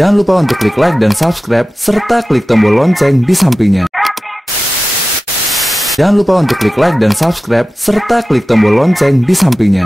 Jangan lupa untuk klik like dan subscribe, serta klik tombol lonceng di sampingnya. Jangan lupa untuk klik like dan subscribe, serta klik tombol lonceng di sampingnya.